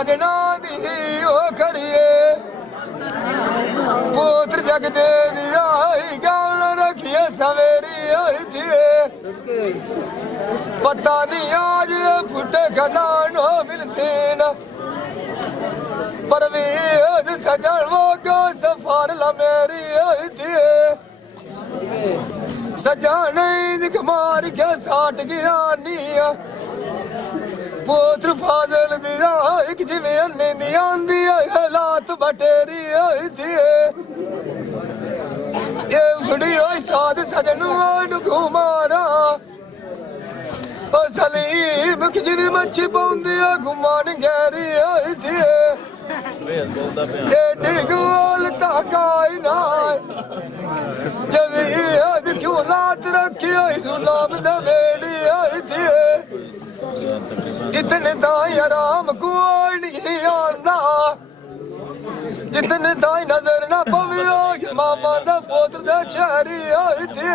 सजना दी ओ करिए पुत्र जगदे दी आई गल रखिए सवेरी आई थी पता नहीं आज फुटे खदान हो मिलसे न परवेज सजन वो गो सफार ला मेरी आई थी सजाने दिखमार के साठ गया निया पुत्र फाजल दिया एक जिवे अन्ने दी आंदी हालात बटेरी आई थी ये उछड़ी होई साध सजनू घुमारा सलीम की जिवे मच्छी पौंदी घुमान गहरी आई थी एडी गोल तकाई ना जब क्यों लात रखी आई जुलाम दबेड़ी आई थी इतने दाई आराम कोई नहीं आंदा जितने दाई नजर ना पवियो मामा दा पुत्र दा चेहरी आई थी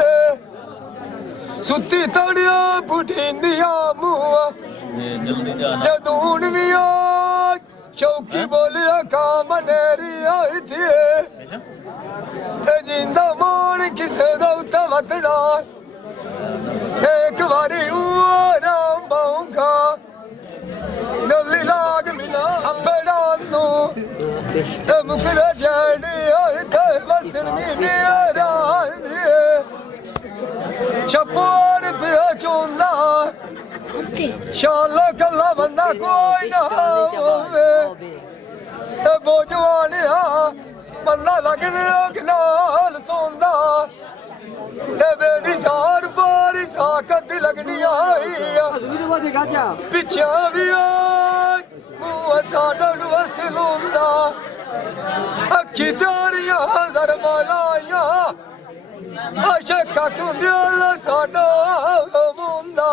सुती तड़िया पुठिंदिया मुआ जदून भी चौकी बोलिया काम नेरी आई थी जिंदा मान किसे दा उत्ते वतना एक बारी राम बाऊंगा गली लाग मिला अपना मुकदा जड़ी आई थे बसन में मेरा छप्पर पे चोंदा शाला कल्ला बंदा कोई ना होवे बोझवान बंदा लगने नाल सोंदा बेड़ी सार पार साकत लगनी आई पिछा भी मुँह साडा वसलूंदा अखी तारिया दरमालाइया शक्का क्यों दिल साडा मुंदा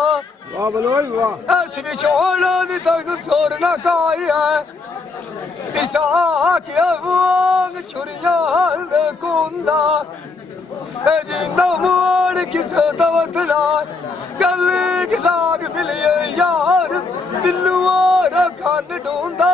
ऐसी भी छोड़ा दी तैनू सोरना काई है इसा क्या वांग छुरिया कुंदा जिंदा मोड़ किस तवतना गले गिलाग मिलिए यार दिलू और कान ढूंढा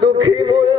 दुखी बोया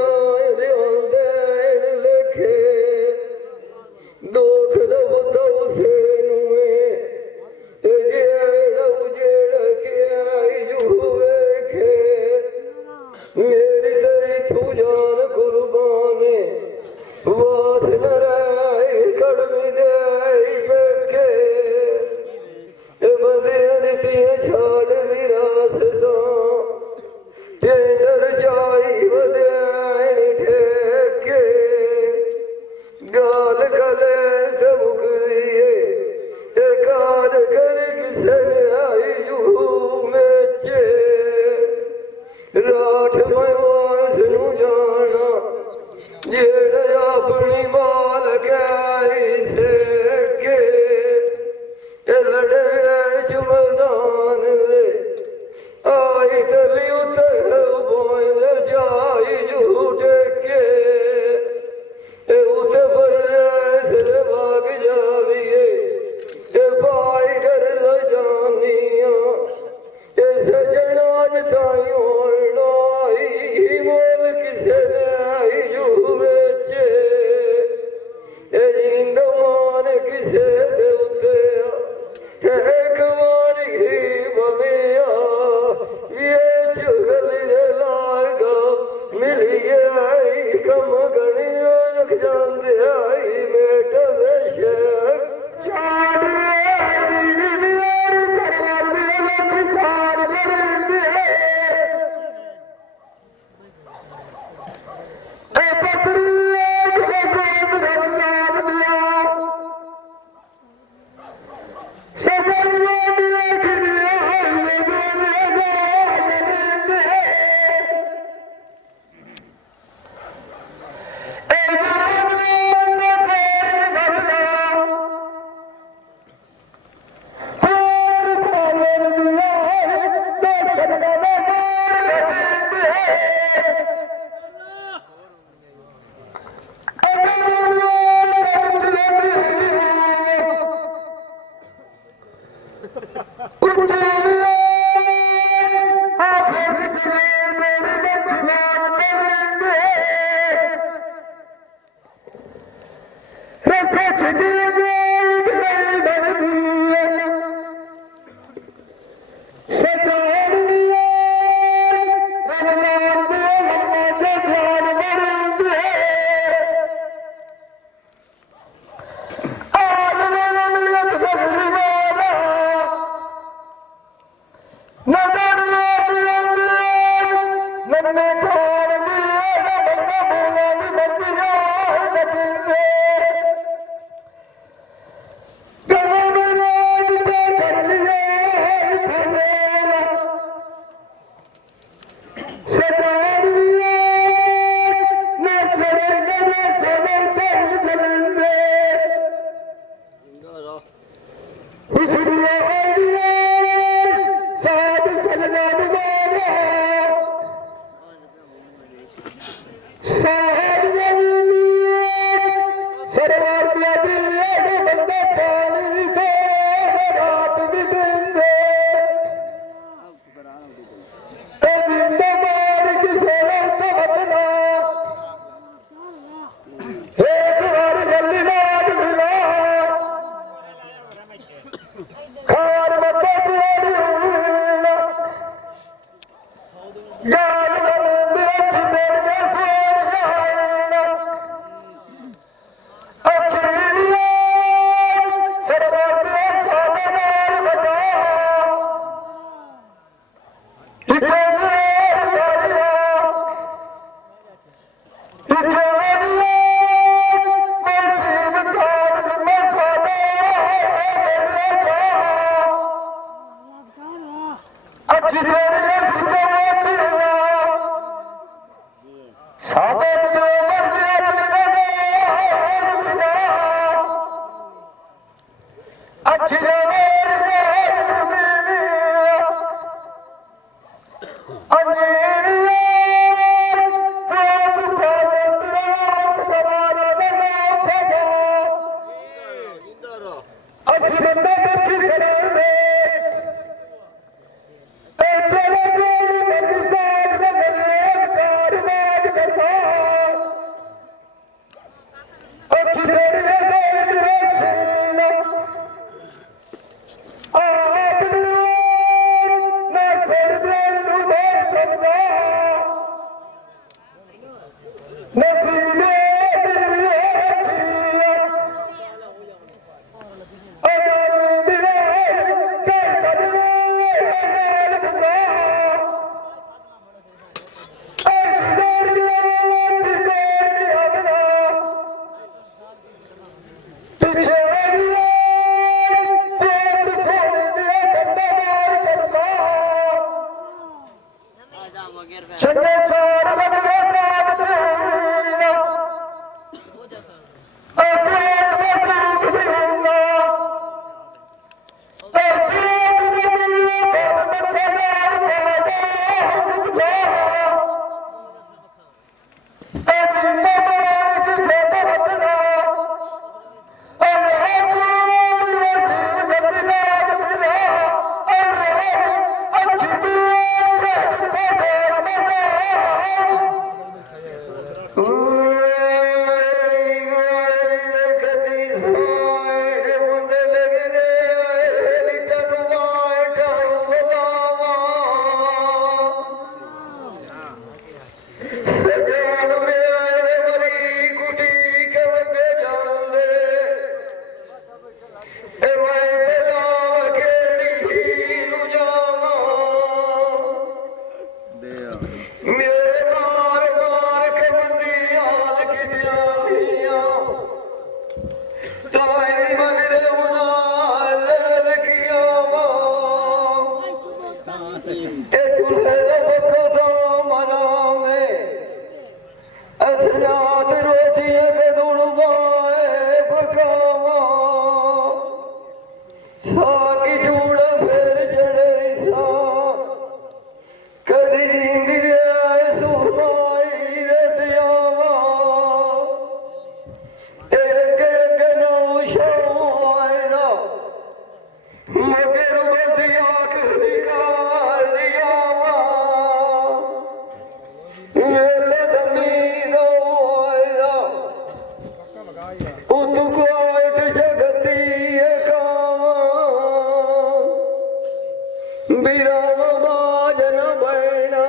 बिराम बाजन बैना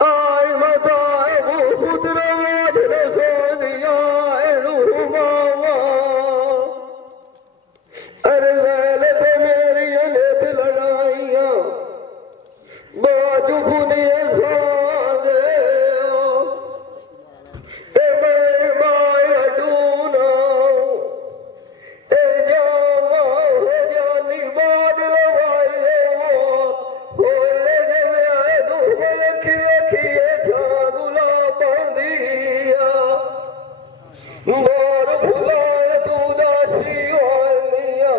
आय मताए पुत्र बाजन सो दिया मावा अरे तो मेरी अनेक लड़ाइया बाजू बुनिया मोर भुलाए तू दासी होनिया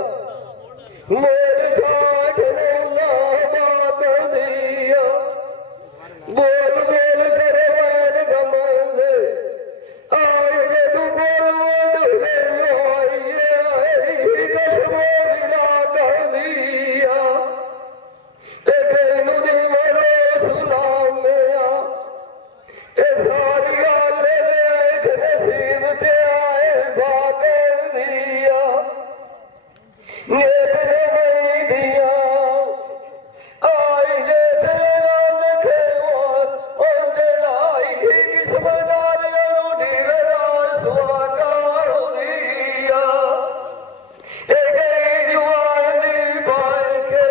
मोर ठाठ ने बात दिया बोल बोल करे वैन गमन आए जे तू बोल आइए कशमो मिला कर दिया एक दी मरो सुनाम में ए सारी गल एक नसीब ते आए बादल दिया नेक ने मई दिया आई जे तेरे नाम खेवान और जड़ाई ही किस्मत आले ढीगरार सुआकार दिया एक जुआन दी पाए के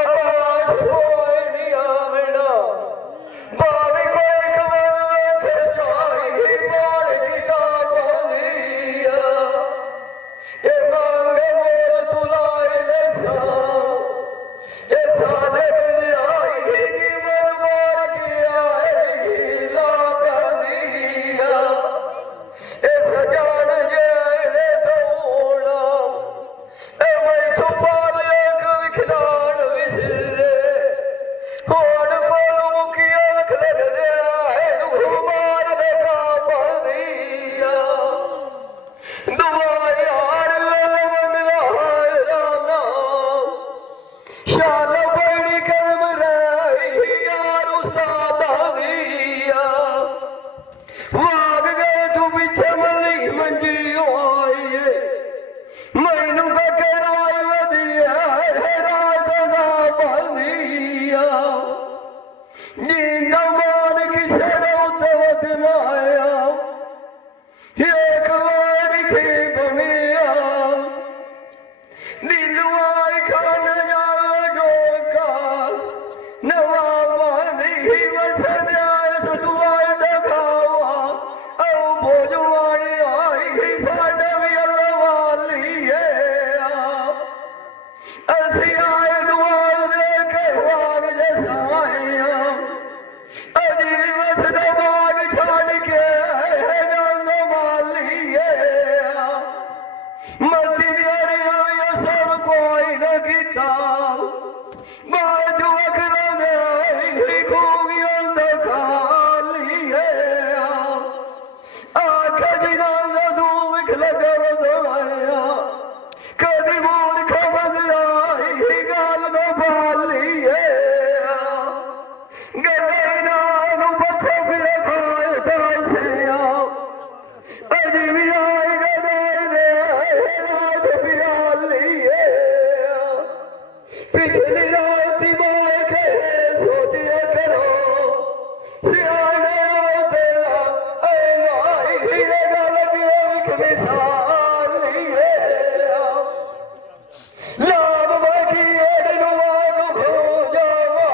आवाज कोई नहीं आवड़ा बावी कोई कमन फिर जाई ही पार किताब दिया ए मांगे मोर तुलाए ले सा ए साले दिन आई ही की मनवार किया है लाग दिया ए सजान जेड़े तोड़ा ए मैं छुपाल एक विखलाड़ विसरे कोड कोल मुकिया विखलड़ दिया है नूह मार लगा दिया दुआ यार वेल मन राना शाल बड़ी कर्म रही यार उस्ताद दिया वाग गए तू पीछे मली मंजी आइए मैनू कटराई वधिया है रात सा दिया जिंदा मान किसे उत वधना आया एक बार की बमिया दिलवाई खान जाओ डोका नवाबा नहीं वसन सतुआर डगावा औ भोजवाड़ी आई ही साडा भी अल्लाह वाली है ਅਸੀਂ ਆਏ ਦੁਆ ਦੇ ਕੇ ਵਾਗ ਜਸਾਇਆ ਅਜੀ ਵੀ ਵਸਦਾ ਬਾਗ ਛੱਡ ਕੇ ਜੰਗ ਮਾਲੀਏ ਮਰਦੀ ਵਿਆਰੀਆਂ ਵੀ ਸਭ ਕੋਈ ਨਾ ਕੀਤਾ ਬਾਜੂ ਅਖਰਾਂ ਦੇ ਖੂਬੀਆਂ ਦਾ ਖਾਲੀਏ ਆਖ ਜਿਨਾਂ ਦਾ ਤੂੰ ਵਿਖ ਲਗਾ ਵਦਵਾਇਆ ਕਦੀ ਮੂਰਖ ਬੰਦਿਆਈ ਗੱਲ ਨੂੰ ਬਾਲੀਏ ਗੱਲੇ ਨਾਲ ਨੂੰ ਬੱਚੇ ਫਿਰ ਖਾਏ ਦਾਸਿਆ ਅਜੀ ਵੀ ਆਏ ਗਦਾਈ ਦੇ ਰਾਤ ਪਿਆਲੀਏ ਪਿਛਲੀ ਰਾਤ ਮਾਰ ਕੇ ਸੋਚਿਆ ਕਰੋ ਸਿਆਣੇ ਤੇਰਾ ਐ ਮਾਈ ਹੀ ਗੱਲ ਦੀ ਵਿਖ ਮਿਸਾਲੀਏ ਲਾਭ ਬਾਕੀ ਏੜ ਨੂੰ ਆਗੂ ਹੋ ਜਾਵਾ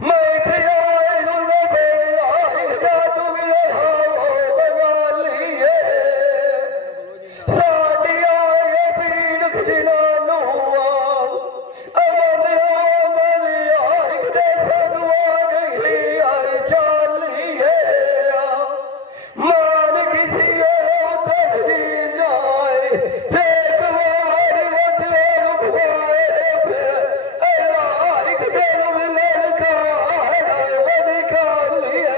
ਮੈਂ ਤੇ ਆਏ ਨੂੰ ਲੱਭੇ ਆਈ ਜਾ ਤੂੰ ਵੀ ਹਾਓ ਬਗਾਲੀਏ ਸਾਡੀ ਆਏ ਪੀੜ ਖਿਜਣਾ ਨੂੰ ਅਮਨ ਆਈ ਦੇ ਸਦਵਾ ਗਈ ਆਈ ਚਾਲੀਏ ਮਾਨ ਕਿਸੇ ਉਤਰੀ ਜਾਏ ਇੱਕ ਵਾਰ ਵਦੇ ਰੁਖਵਾਏ ਐ ਇੱਕ ਦਿਨ ਮਿਲਣ ਕਾ ਵਦੀ ਕਾਲੀਏ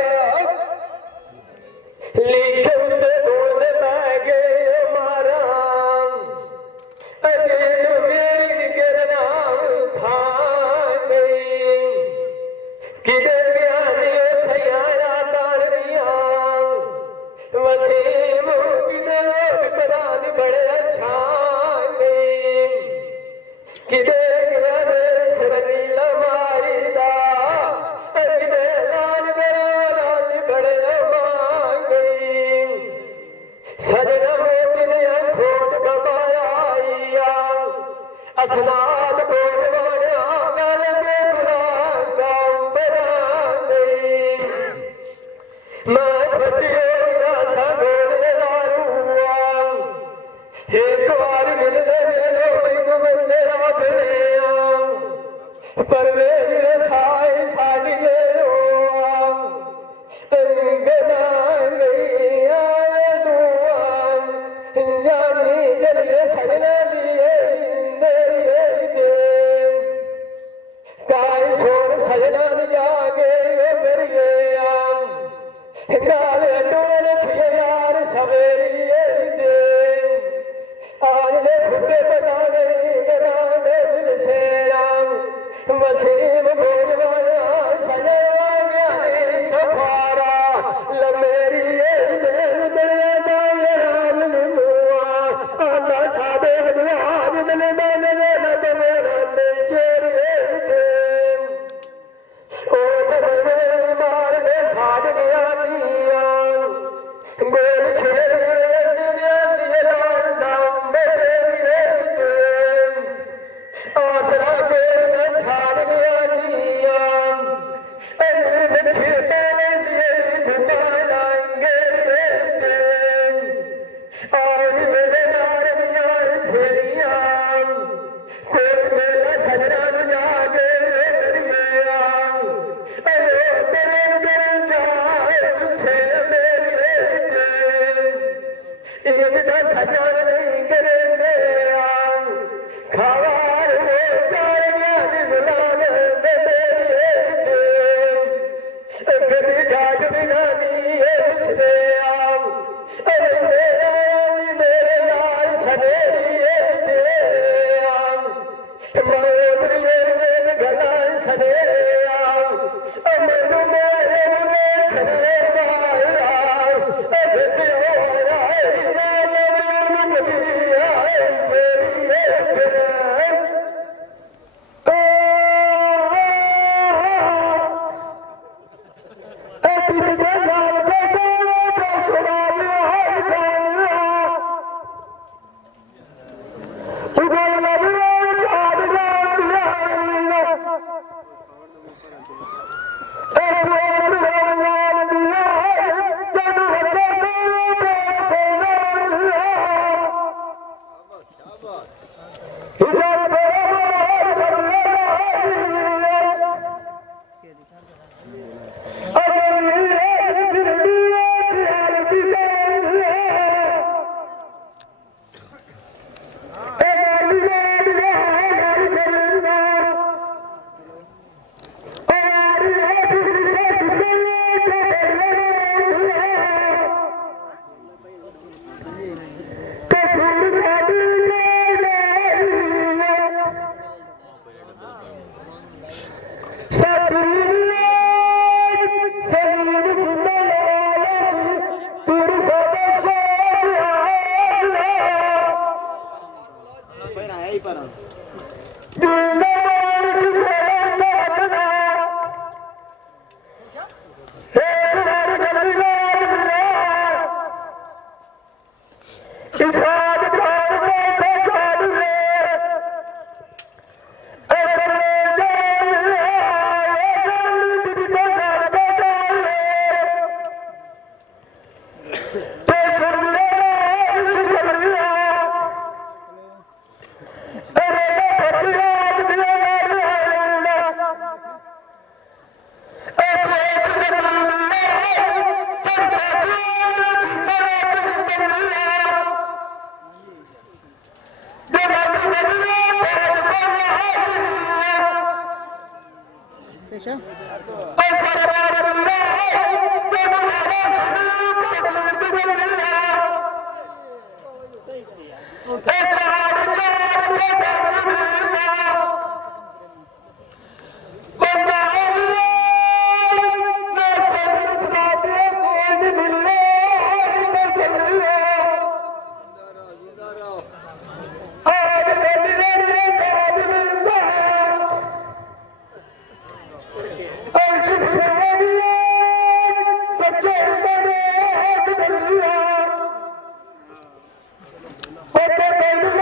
ਲਿਖਣ ਦੇ ਬੋਲ ਮੈਂ ਗਏ ਮਾਰਾ ਅਜੇ ਮੇਰੀ ਨਿਗਰਨਾਮ ਥਾ ਗਈ ਕਿਦੇ ਬਿਆਨੀ ਸਿਆਰਾ ਤਾੜੀਆਂ ਵਸੀਮ ਕਿਦੇ ਬੜਾ ਬੜੇ ਅੱਛਾ ਗਈ ਕਿਦੇ असनाद बोलवाया गल के बुला काम बना गई मैं खटिया सगोल लारूआ एक बार मिलने मेरे मैनू बंदे आ पर मेरे साए साड़ी गए गना गई आवे दुआ जानी जलिए सजना दिए काय सोर सजना जागे करिए नाले डोल यार सवेरिए दे आज दे खुदे बनाने गराने दिल से वसीम बोलवाया सजवा गया सफारा लमेरी अल्लाह सादे बदलाज दिल में चेरे ओ मार दे साड़ गया गोल छेड़ आसरा के छाड़ गया आज मेरे नाल दिया सेरियां कोई मेरा सजना जागे तेरे दिल जाए से मेरे इतना सजा नहीं करेंगे खावार हो जाए बुलाने कभी जाग बिना नहीं है इसने मेरे यार सनेरी गला सनेरे मैनू मेरे Hey,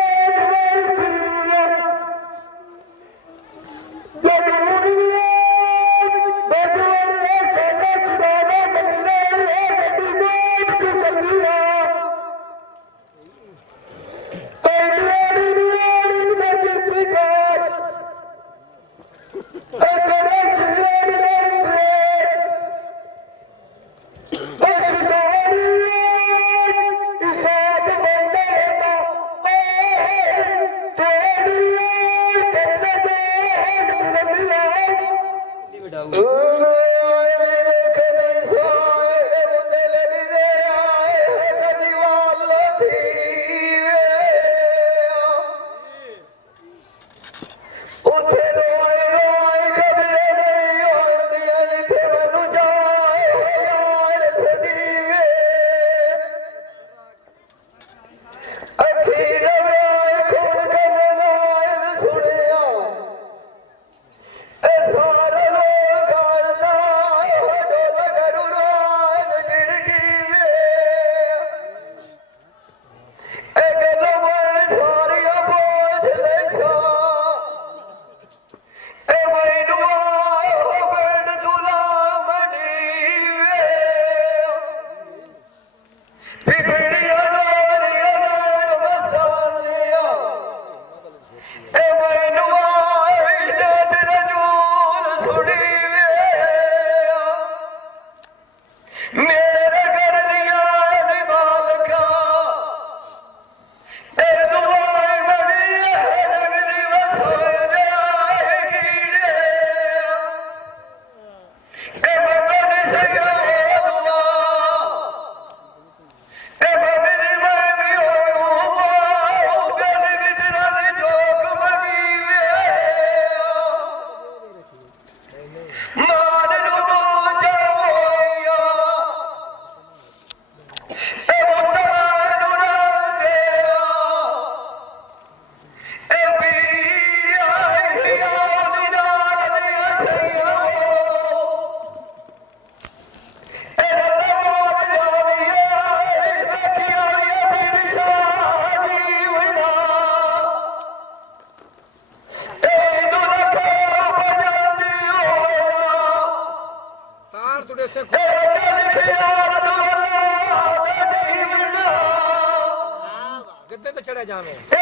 Charles,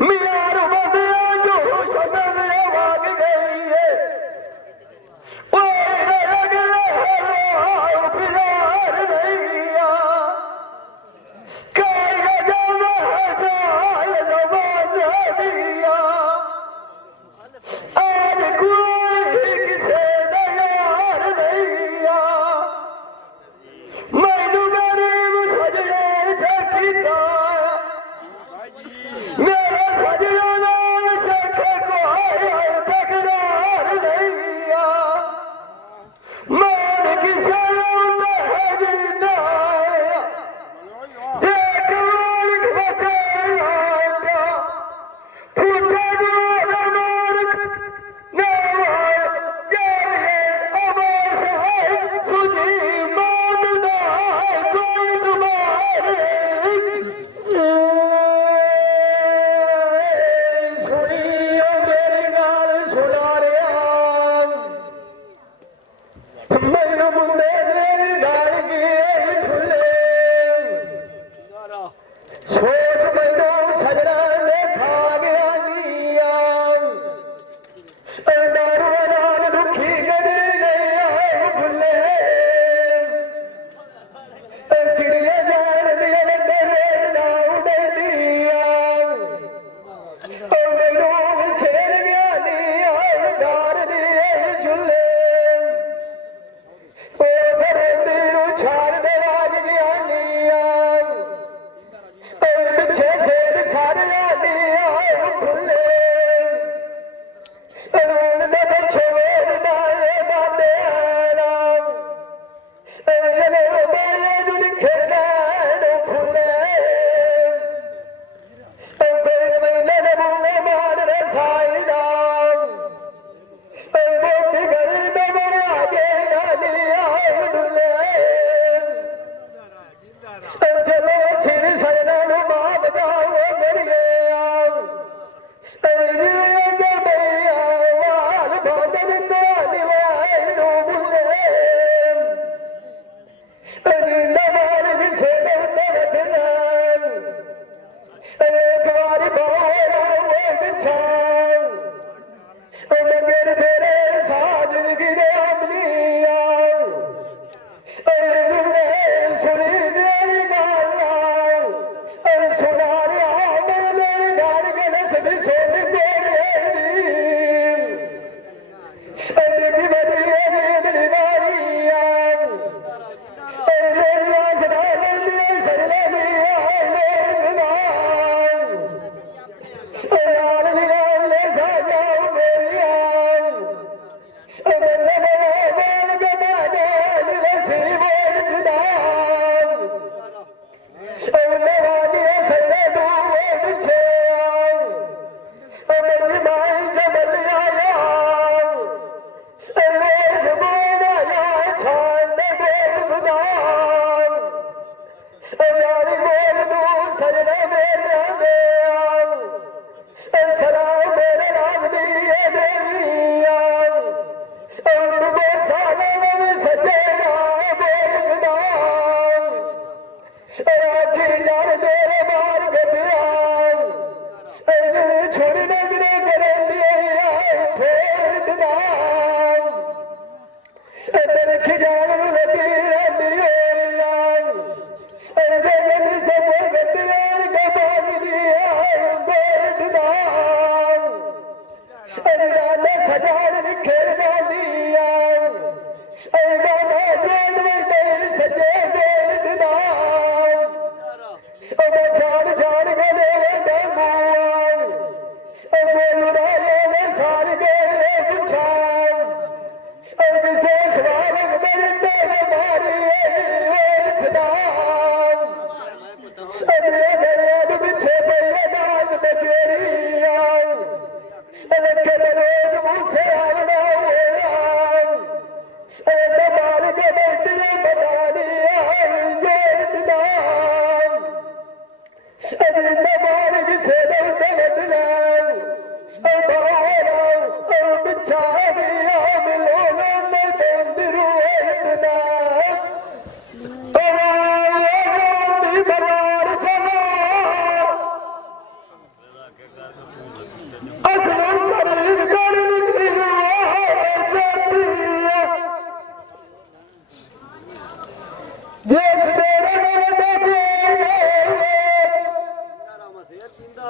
मियार बंदिया जो छड़न भाग गई है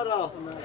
Amen.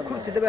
छोड़ा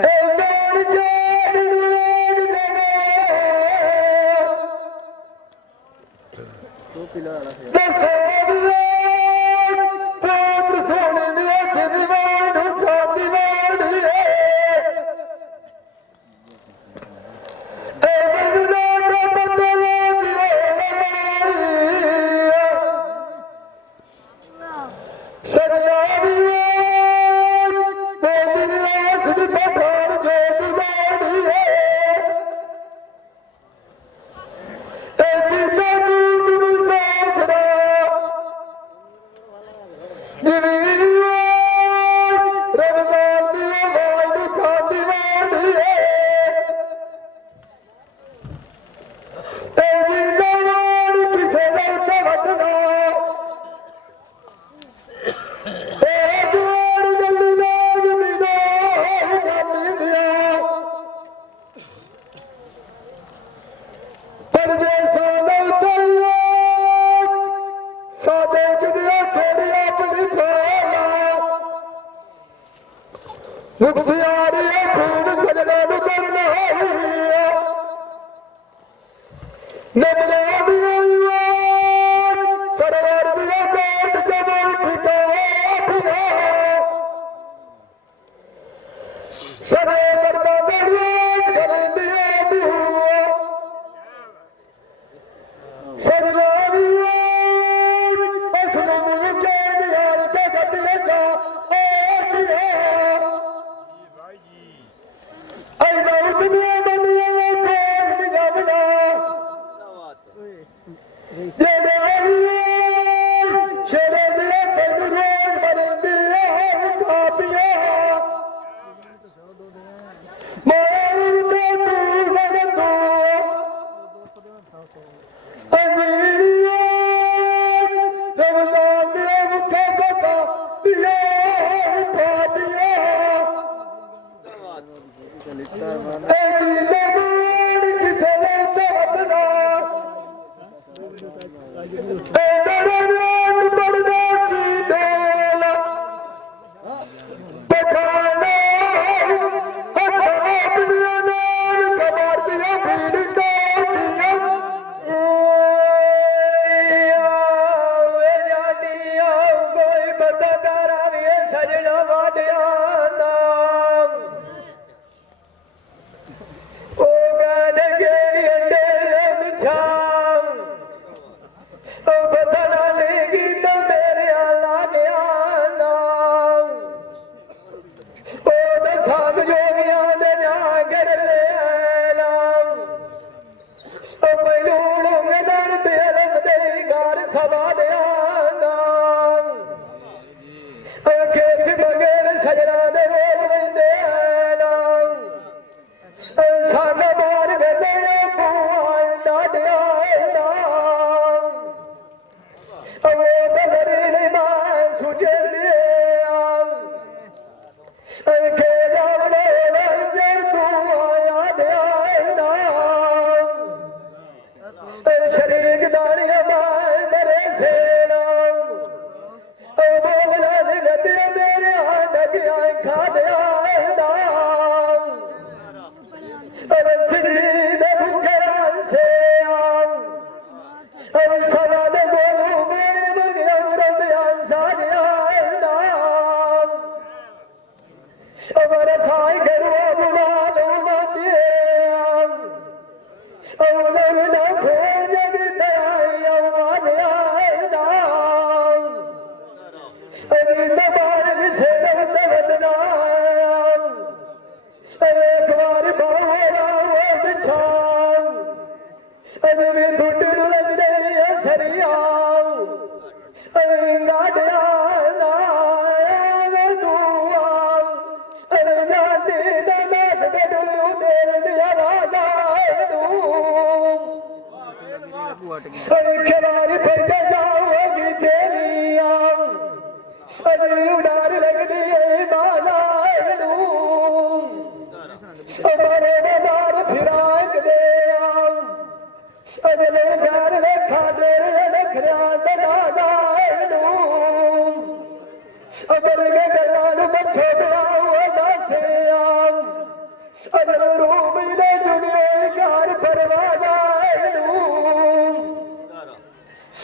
ਅਗਲ ਰੂਮ ਨੇ ਜੁਨੇ ਘਰ ਪਰਵਾਦਾ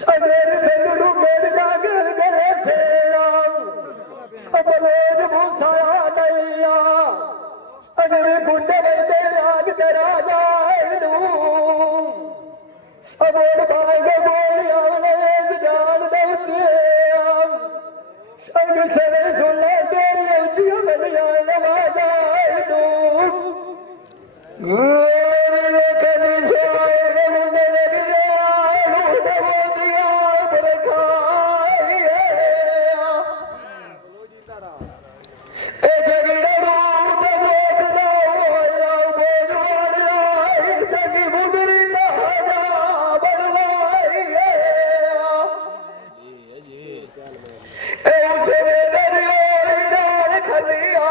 ਅਗਰ ਤੈਨੂੰ ਮੇਰ ਲਾਗ ਗਰੇ ਸੇਆ ਅਬਲੇ ਮੁਸਾਇਆ ਨਈਆ ਅਗਰ ਗੁੰਡੇ ਵੈਦੇ ਲਾਗ ਤੇਰਾ ਜਾਇਨੂੰ ਅਬੋੜ ਭਾਗ ਬੋਲਿਆ ਨੇ ਜਾਨ ਦਉਤੇ ਅਗ ਸਰੇ ਸੁਣ ਲੈ ਤੇਰੀ ਉੱਚੀ ਬਲਿਆ ਨਵਾਜ਼ਾਇਨੂੰ ਗੋਰੇ ਦੇ ਕਦੀ ਸੋਏ ਦੇ ਮੁੰਡੇ ਲੱਗ ਗਿਆ ਨੂੰ ਦਵੋਦੀਆਂ ਬਰਖਾਈ ਇਹ ਜਗੜੇ ਨੂੰ ਦਵੋਦਾ ਹੋਇਆ ਬੋਝਵਾਲਿਆ ਸਗੀ ਮੁੰਦਰੀ ਦਾ ਜਾ ਬਣਵਾਈ ਇਹ ਉਸੇ ਵੇਲੇ ਦੀ ਹੋਈ ਰਾਤ ਖਲੀਆ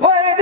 Wait!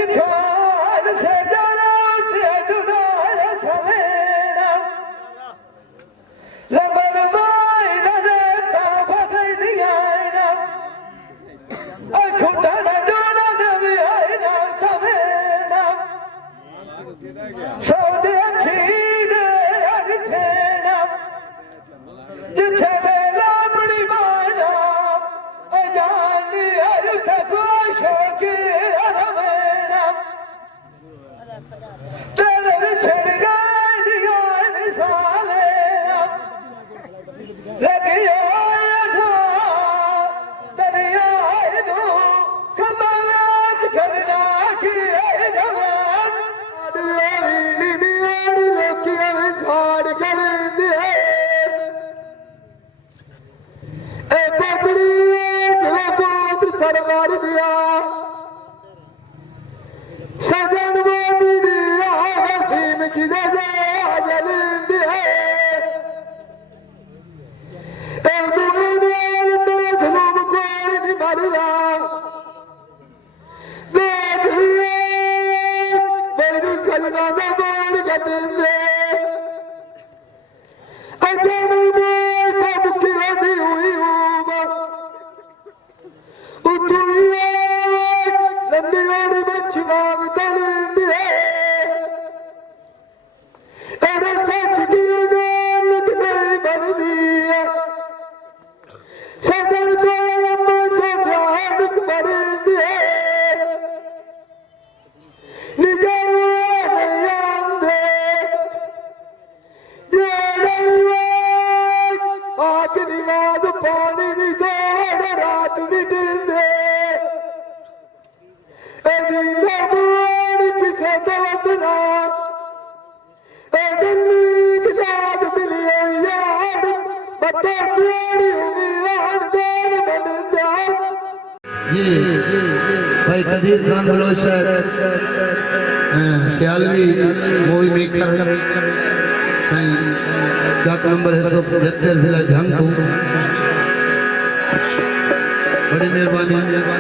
देंदे अजन में सब की दी हुई हूँ उतुए नन्ही और बचवाग दलेंदे अरे सच की गाल नहीं बनदी सजन को मुझे ध्यान करेंदे निवाज पानी निजोड़ रात बिटंदे किसे दौलत ना दिल्ली की याद मिली यार बच्चे तेरी उम्मीद देर बनंदा ये भाई कदीर खान बलोच सियालवी मूवी मेकर सही चाक नंबर 175 जिला झंग बड़ी मेहरबानी।